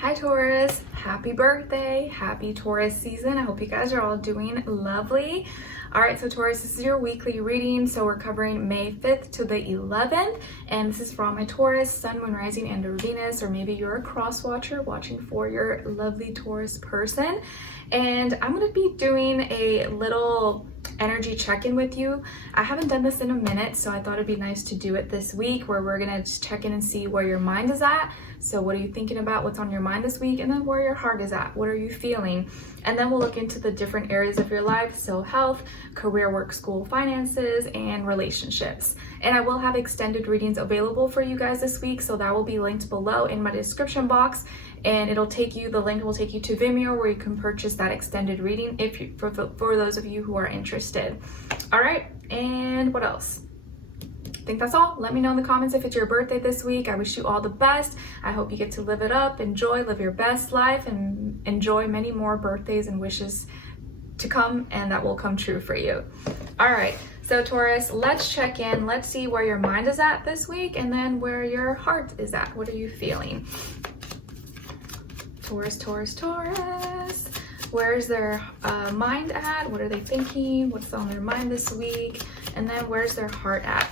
Hi Taurus, happy birthday, happy Taurus season. I hope you guys are all doing lovely. All right, so Taurus, this is your weekly reading. So we're covering May 5th to the 11th, and this is for all my Taurus, Sun, Moon, Rising, and or Venus, or maybe you're a cross watcher watching for your lovely Taurus person. And I'm gonna be doing a little energy check-in with you. I haven't done this in a minute, so I thought it'd be nice to do it this week, where we're gonna just check in and see where your mind is at. So what are you thinking about? What's on your mind this week? And then where your heart is at. What are you feeling? And then we'll look into the different areas of your life. So health, career, work, school, finances, and relationships. And I will have extended readings available for you guys this week. So that will be linked below in my description box. And it'll take you, the link will take you to Vimeo, where you can purchase that extended reading if you, for those of you who are interested. All right, and what else? I think that's all. Let me know in the comments if it's your birthday this week. I wish you all the best. I hope you get to live it up, enjoy, live your best life, and enjoy many more birthdays and wishes to come, and that will come true for you. All right, so Taurus, let's check in. Let's see where your mind is at this week, and then where your heart is at. What are you feeling? Taurus, Taurus, Taurus. Where's their mind at? What are they thinking? What's on their mind this week? And then where's their heart at?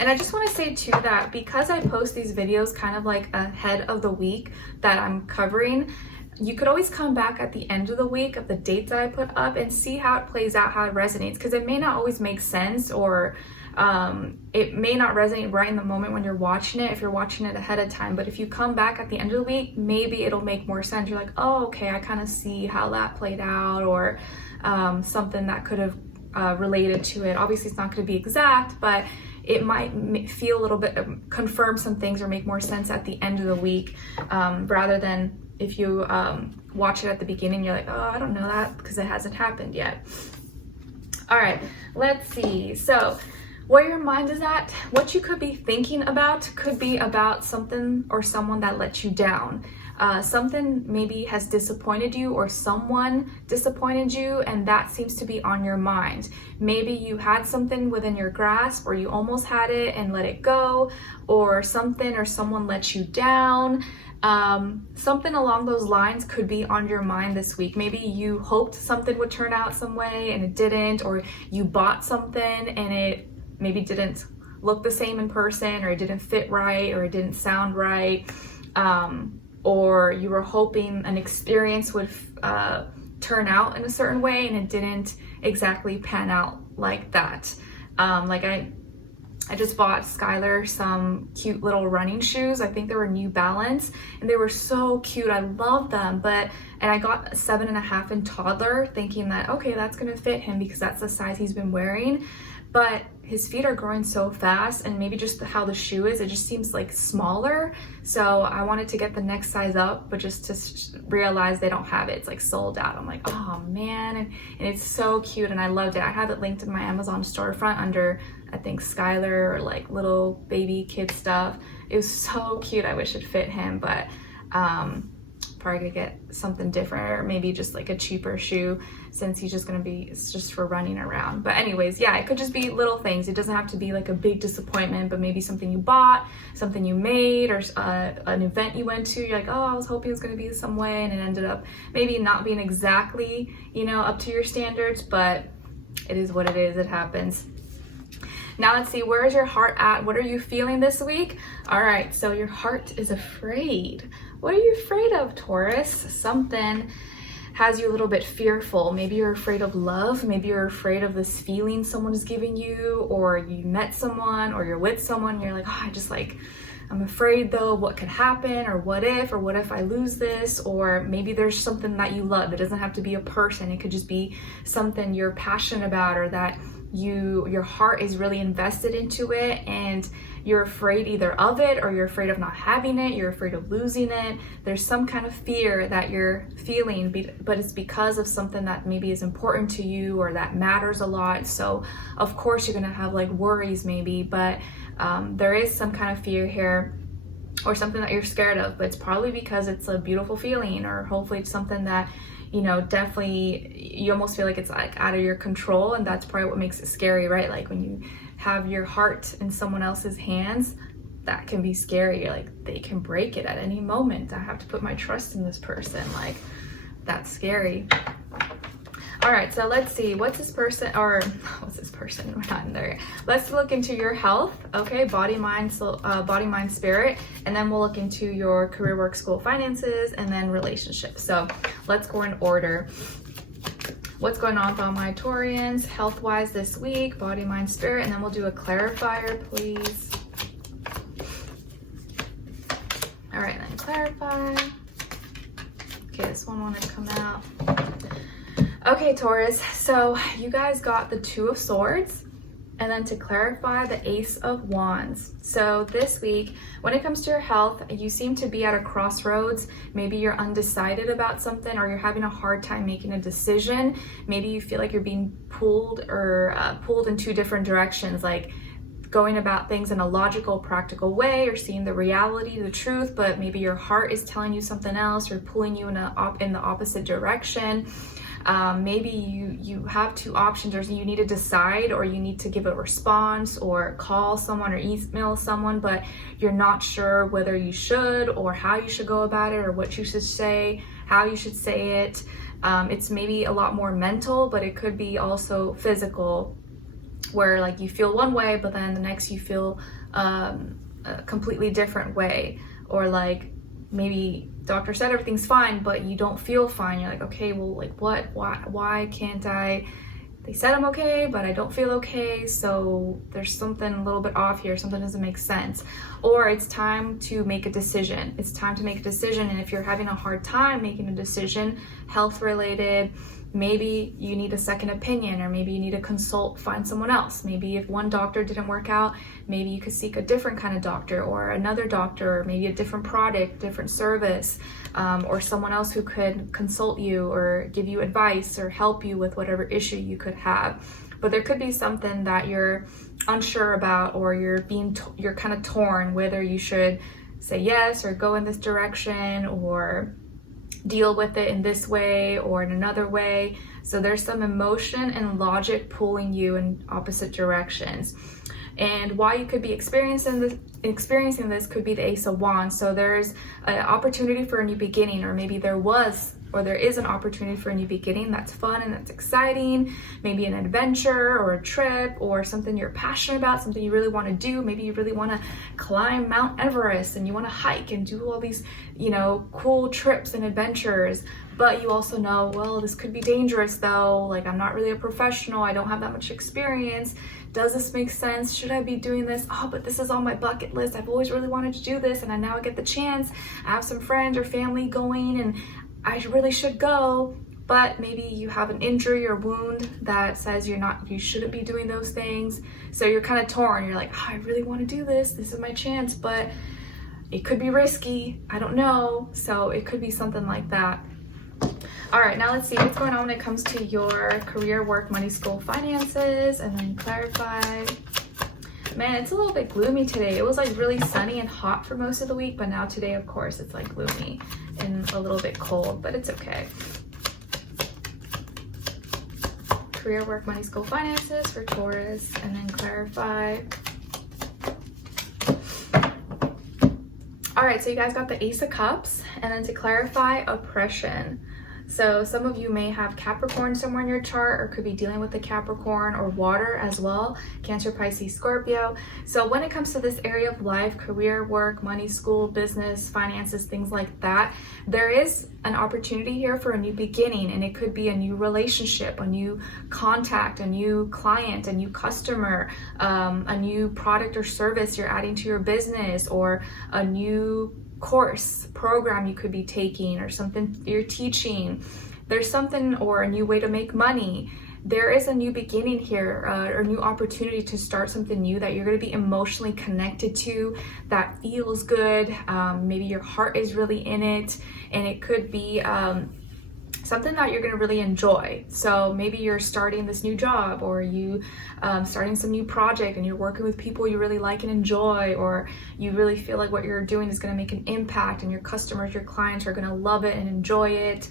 And I just want to say too that because I post these videos kind of like ahead of the week that I'm covering, you could always come back at the end of the week of the dates that I put up and see how it plays out, how it resonates, because it may not always make sense, or it may not resonate right in the moment when you're watching it if you're watching it ahead of time. But if you come back at the end of the week, maybe it'll make more sense. You're like, oh, okay, I kind of see how that played out, or something that could have related to it. Obviously, it's not going to be exact, but it might feel a little bit, confirm some things or make more sense at the end of the week, rather than if you watch it at the beginning, you're like, oh, I don't know that because it hasn't happened yet. All right, let's see. So where your mind is at, what you could be thinking about could be about something or someone that let you down. Something maybe has disappointed you, or someone disappointed you, and that seems to be on your mind. Maybe you had something within your grasp, or you almost had it and let it go, or something or someone let you down. Something along those lines could be on your mind this week. Maybe you hoped something would turn out some way and it didn't, or you bought something and it maybe didn't look the same in person, or it didn't fit right, or it didn't sound right. Or you were hoping an experience would turn out in a certain way and it didn't exactly pan out like that. Like I just bought Skylar some cute little running shoes. I think they were New Balance, and they were so cute. I love them, and I got a 7.5 in toddler, thinking that, okay, that's gonna fit him because that's the size he's been wearing. But his feet are growing so fast, and maybe just how the shoe is, it just seems like smaller. So I wanted to get the next size up, but just to realize they don't have it. It's like sold out. I'm like, oh man, and it's so cute, and I loved it. I have it linked in my Amazon storefront under, I think, Skylar, or like little baby kid stuff. It was so cute. I wish it fit him, but probably gonna get something different, or maybe just like a cheaper shoe, since he's just gonna be, it's just for running around. But anyways, yeah, it could just be little things. It doesn't have to be like a big disappointment, but maybe something you bought, something you made, or an event you went to. You're like, oh, I was hoping it was gonna be some way, and it ended up maybe not being exactly, up to your standards, but it is what it is. It happens. Now let's see, where is your heart at? What are you feeling this week? All right, so your heart is afraid. What are you afraid of, Taurus? Something has you a little bit fearful. Maybe you're afraid of love. Maybe you're afraid of this feeling someone is giving you, or you met someone, or you're with someone. You're like, oh, I'm afraid though, what could happen, or what if I lose this? Or maybe there's something that you love. It doesn't have to be a person. It could just be something you're passionate about, or that your heart is really invested into it, and you're afraid either of it, or you're afraid of not having it, you're afraid of losing it. There's some kind of fear that you're feeling, but it's because of something that maybe is important to you, or that matters a lot. So of course you're gonna have like worries maybe, but there is some kind of fear here, or something that you're scared of, but it's probably because it's a beautiful feeling, or hopefully it's something that definitely you almost feel like it's like out of your control, and that's probably what makes it scary, right? Like when you have your heart in someone else's hands, that can be scary. You're like, they can break it at any moment. I have to put my trust in this person. Like, that's scary. All right, so let's see, what's this person, we're not in there. Let's look into your health, okay, body, mind, spirit, and then we'll look into your career, work, school, finances, and then relationships. So let's go in order. What's going on with all my Taurians, health-wise this week, body, mind, spirit, and then we'll do a clarifier, please. All right, then clarify. Okay, this one wanted to come out. Okay, Taurus, so you guys got the Two of Swords, and then to clarify, the Ace of Wands. So this week, when it comes to your health, you seem to be at a crossroads. Maybe you're undecided about something, or you're having a hard time making a decision. Maybe you feel like you're being pulled in two different directions, like going about things in a logical, practical way, or seeing the reality, the truth, but maybe your heart is telling you something else, or pulling you in the opposite direction. Maybe you have two options, or you need to decide, or you need to give a response, or call someone, or email someone, but you're not sure whether you should, or how you should go about it, or what you should say, how you should say it. It's maybe a lot more mental, but it could be also physical, where like you feel one way, but then the next you feel a completely different way, or like maybe doctor said everything's fine, but you don't feel fine. You're like, okay, well, like what, why can't I? They said I'm okay, but I don't feel okay. So there's something a little bit off here. Something doesn't make sense. Or it's time to make a decision. It's time to make a decision. And if you're having a hard time making a decision, health related, maybe you need a second opinion, or maybe you need to find someone else. Maybe if one doctor didn't work out, maybe you could seek a different kind of doctor, or another doctor, or maybe a different product, different service, or someone else who could consult you or give you advice or help you with whatever issue you could have. But there could be something that you're unsure about, or you're kind of torn whether you should say yes or go in this direction, or deal with it in this way or in another way. So there's some emotion and logic pulling you in opposite directions. And why you could be experiencing this could be the Ace of Wands. So there's an opportunity for a new beginning, or maybe there is an opportunity for a new beginning that's fun and that's exciting. Maybe an adventure or a trip, or something you're passionate about, something you really want to do. Maybe you really want to climb Mount Everest, and you want to hike and do all these, cool trips and adventures. But you also know, well, this could be dangerous though. Like, I'm not really a professional. I don't have that much experience. Does this make sense? Should I be doing this? Oh, but this is on my bucket list. I've always really wanted to do this, and now I get the chance. I have some friends or family going, and I really should go. But maybe you have an injury or wound that says you shouldn't be doing those things. So you're kind of torn. You're like, oh, I really want to do this. This is my chance, but it could be risky. I don't know. So it could be something like that. All right, now let's see what's going on when it comes to your career, work, money, school, finances, and then clarify. Man, it's a little bit gloomy today. It was like really sunny and hot for most of the week, but now today, of course, it's like gloomy and a little bit cold, but it's okay. Career, work, money, school, finances for Taurus, and then clarify. All right, so you guys got the Ace of Cups, and then to clarify, oppression. So some of you may have Capricorn somewhere in your chart, or could be dealing with the Capricorn or water as well, Cancer, Pisces, Scorpio. So when it comes to this area of life, career, work, money, school, business, finances, things like that, there is an opportunity here for a new beginning, and it could be a new relationship, a new contact, a new client, a new customer, a new product or service you're adding to your business, or a new program you could be taking, or something you're teaching. There's something, or a new way to make money. There is a new beginning here, or a new opportunity to start something new that you're going to be emotionally connected to, that feels good. Maybe your heart is really in it, and it could be something that you're going to really enjoy. So maybe you're starting this new job, or you starting some new project, and you're working with people you really like and enjoy, or you really feel like what you're doing is going to make an impact, and your customers, your clients are going to love it and enjoy it.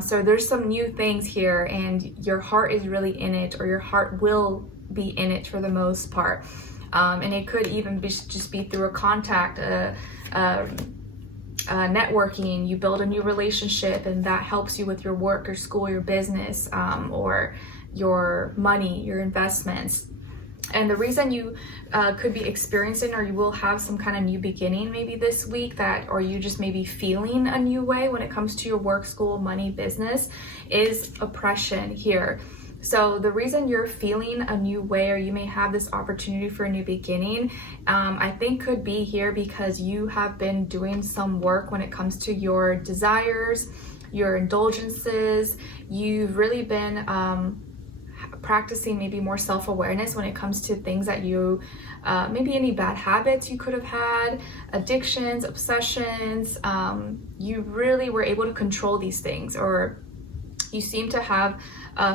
So there's some new things here, and your heart is really in it, or your heart will be in it for the most part. And it could even be just be through a contact, networking. You build a new relationship and that helps you with your work, your school, your business, or your money, your investments. And the reason you could be experiencing, or you will have some kind of new beginning maybe this week, that, or you just maybe feeling a new way when it comes to your work, school, money, business, is oppression here. So the reason you're feeling a new way, or you may have this opportunity for a new beginning, I think could be here because you have been doing some work when it comes to your desires, your indulgences. You've really been practicing maybe more self-awareness when it comes to things that you, maybe any bad habits you could have had, addictions, obsessions. You really were able to control these things, or you seem to have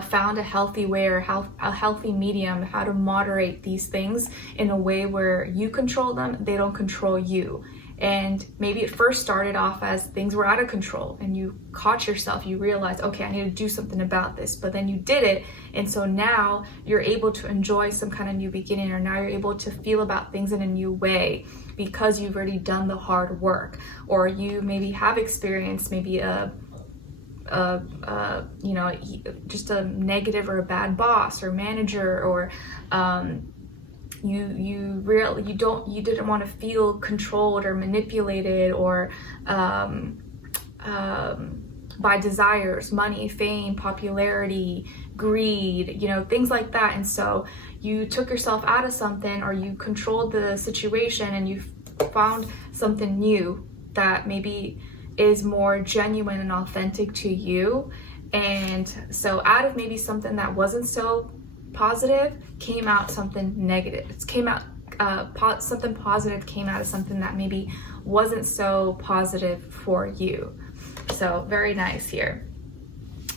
found a healthy way, or a healthy medium, how to moderate these things in a way where you control them, they don't control you. And maybe it first started off as things were out of control and you caught yourself, you realized, okay, I need to do something about this, but then you did it. And so now you're able to enjoy some kind of new beginning, or now you're able to feel about things in a new way because you've already done the hard work. Or you maybe have experienced maybe just a negative or a bad boss or manager, or you didn't want to feel controlled or manipulated, or by desires, money, fame, popularity, greed, things like that. And so you took yourself out of something, or you controlled the situation, and you found something new that maybe is more genuine and authentic to you. And so out of maybe something that wasn't so positive came out something negative. It came out something positive came out of something that maybe wasn't so positive for you. So very nice here.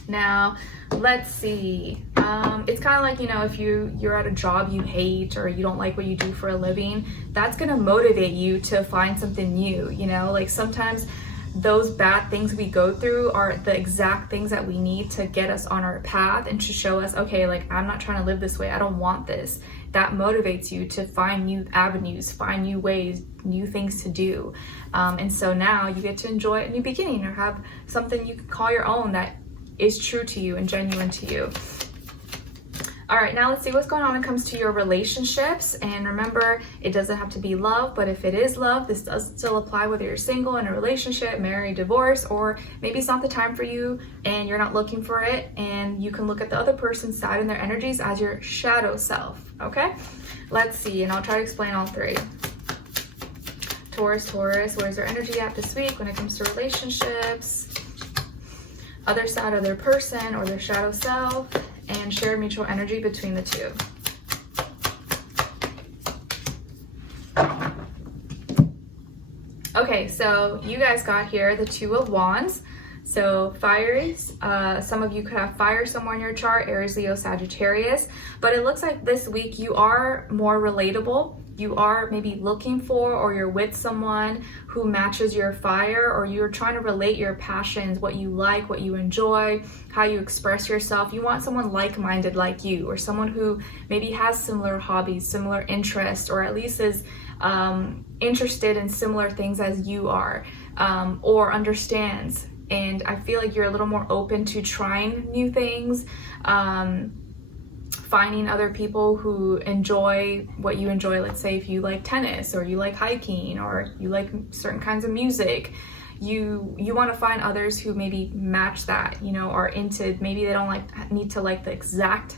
Now let's see, it's kind of like, if you're at a job you hate, or you don't like what you do for a living, that's going to motivate you to find something new. Like sometimes those bad things we go through are the exact things that we need to get us on our path and to show us, okay, like, I'm not trying to live this way, I don't want this. That motivates you to find new avenues, find new ways, new things to do. And so now you get to enjoy a new beginning, or have something you can call your own that is true to you and genuine to you. All right, now let's see what's going on when it comes to your relationships. And remember, it doesn't have to be love, but if it is love, this does still apply whether you're single, in a relationship, married, divorced, or maybe it's not the time for you and you're not looking for it, and you can look at the other person's side and their energies as your shadow self, okay? Let's see, and I'll try to explain all three. Taurus, where's their energy at this week when it comes to relationships? Other side of their person or their shadow self, and shared mutual energy between the two. Okay, so you guys got here the Two of Wands. So fires, some of you could have fire somewhere in your chart, Aries, Leo, Sagittarius, but it looks like this week you are more relatable. You are maybe looking for, or you're with someone who matches your fire, or you're trying to relate your passions, what you like, what you enjoy, how you express yourself. You want someone like-minded like you, or someone who maybe has similar hobbies, similar interests, or at least is interested in similar things as you are, or understands. And I feel like you're a little more open to trying new things, finding other people who enjoy what you enjoy. Let's say if you like tennis, or you like hiking, or you like certain kinds of music, you want to find others who maybe match that, are into, maybe they don't need to like the exact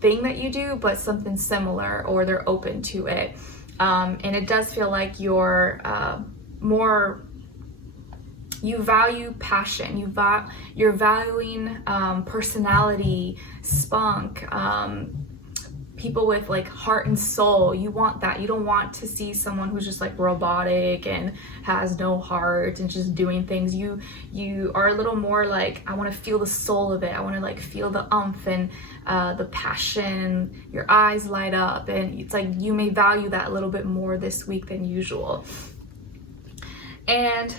thing that you do, but something similar, or they're open to it. And it does feel like you're you value passion, you're valuing personality, spunk, people with like heart and soul. You want that. You don't want to see someone who's just like robotic and has no heart and just doing things. You are a little more like, I want to feel the soul of it. I want to like feel the umph and the passion. Your eyes light up, and it's like you may value that a little bit more this week than usual. And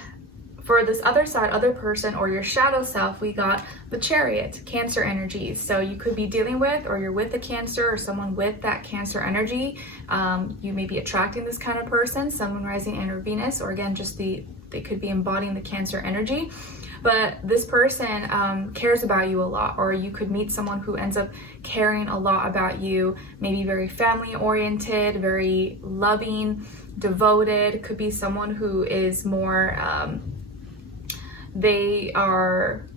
For this other side, other person, or your shadow self, we got the Chariot, Cancer energy. So you could be dealing with, or you're with a Cancer or someone with that Cancer energy. You may be attracting this kind of person, Sun, Rising, and Venus, or again, just they could be embodying the Cancer energy. But this person cares about you a lot, or you could meet someone who ends up caring a lot about you, maybe very family oriented, very loving, devoted. Could be someone who is more, they are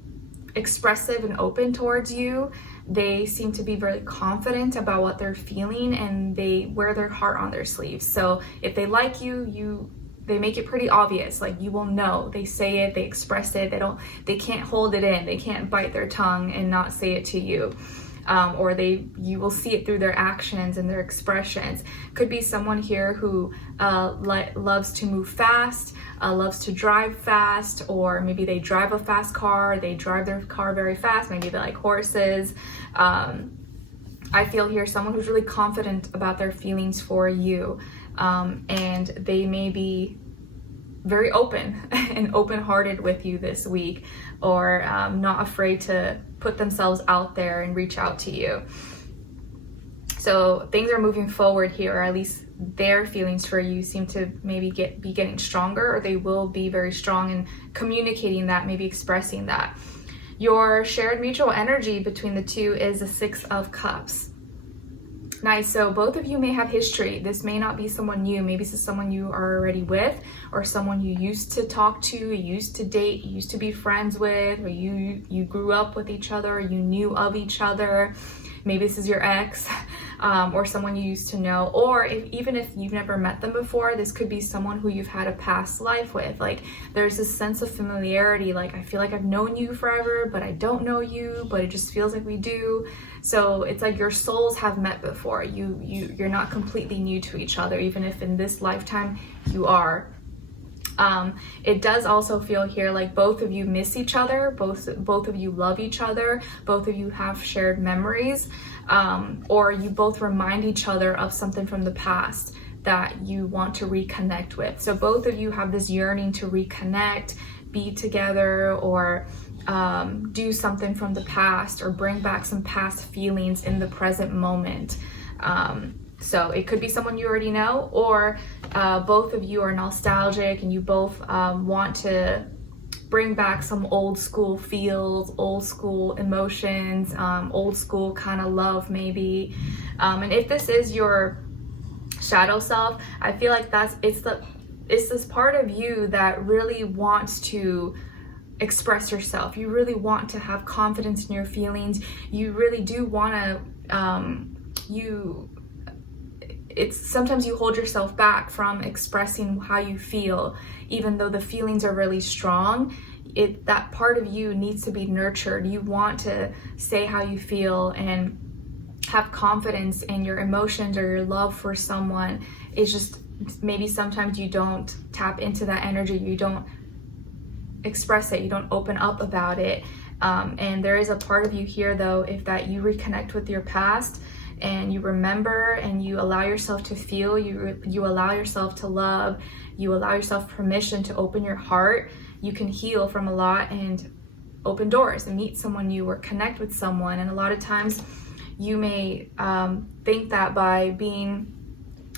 expressive and open towards you. They seem to be very confident about what they're feeling, and they wear their heart on their sleeves. So if they like you, they make it pretty obvious, like you will know. They say it, they express it, they can't hold it in, they can't bite their tongue and not say it to you. Or you will see it through their actions and their expressions. Could be someone here who loves to move fast, loves to drive fast, or maybe they drive a fast car, they drive their car very fast, maybe they like horses. I feel here someone who's really confident about their feelings for you. And they may be very open and open-hearted with you this week, or not afraid to put themselves out there and reach out to you. So things are moving forward here, or at least their feelings for you seem to maybe be getting stronger, or they will be very strong in communicating that, maybe expressing that. Your shared mutual energy between the two is the Six of Cups. Nice. So both of you may have history. This may not be someone new. Maybe this is someone you are already with, or someone you used to talk to, you used to date, you used to be friends with, or you grew up with each other, or you knew of each other. Maybe this is your ex, or someone you used to know. Or even if you've never met them before, this could be someone who you've had a past life with. Like there's this sense of familiarity. Like I feel like I've known you forever, but I don't know you, but it just feels like we do. So it's like your souls have met before. You're not completely new to each other, even if in this lifetime you are. It does also feel here like both of you miss each other, both of you love each other, both of you have shared memories, or you both remind each other of something from the past that you want to reconnect with. So both of you have this yearning to reconnect, be together, or do something from the past, or bring back some past feelings in the present moment. So it could be someone you already know, or both of you are nostalgic and you both want to bring back some old school feels, old school emotions, old school kind of love maybe. And if this is your shadow self, I feel like it's this part of you that really wants to express yourself. You really want to have confidence in your feelings. You really do want to, it's sometimes you hold yourself back from expressing how you feel, even though the feelings are really strong. That part of you needs to be nurtured. You want to say how you feel and have confidence in your emotions or your love for someone. It's just maybe sometimes you don't tap into that energy. You don't express it. You don't open up about it. And there is a part of you here though, if that you reconnect with your past, and you remember and you allow yourself to feel, you allow yourself to love, you allow yourself permission to open your heart, you can heal from a lot and open doors and meet someone new or connect with someone. And a lot of times you may think that by being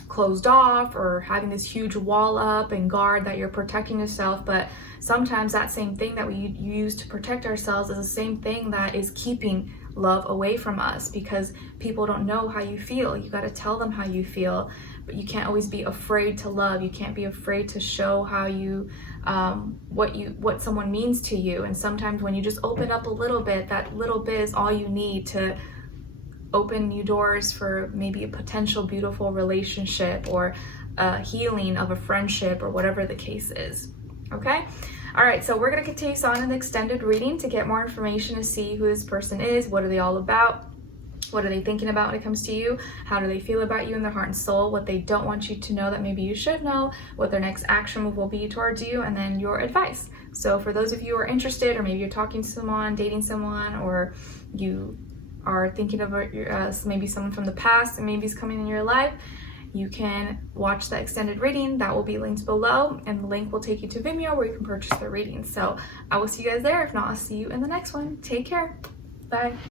closed off or having this huge wall up and guard that you're protecting yourself, but sometimes that same thing that we use to protect ourselves is the same thing that is keeping love away from us, because people don't know how you feel. You got to tell them how you feel, but you can't always be afraid to love. You can't be afraid to show how you what someone means to you. And sometimes when you just open up a little bit, that little bit is all you need to open new doors for maybe a potential beautiful relationship or a healing of a friendship or whatever the case is. Okay? All right, so we're going to continue on an extended reading to get more information to see who this person is, what are they all about, what are they thinking about when it comes to you, how do they feel about you in their heart and soul, what they don't want you to know that maybe you should know, what their next action move will be towards you, and then your advice. So for those of you who are interested, or maybe you're talking to someone, dating someone, or you are thinking of maybe someone from the past and maybe is coming in your life, you can watch the extended reading that will be linked below, and the link will take you to Vimeo where you can purchase the reading. So I will see you guys there. If not, I'll see you in the next one. Take care. Bye.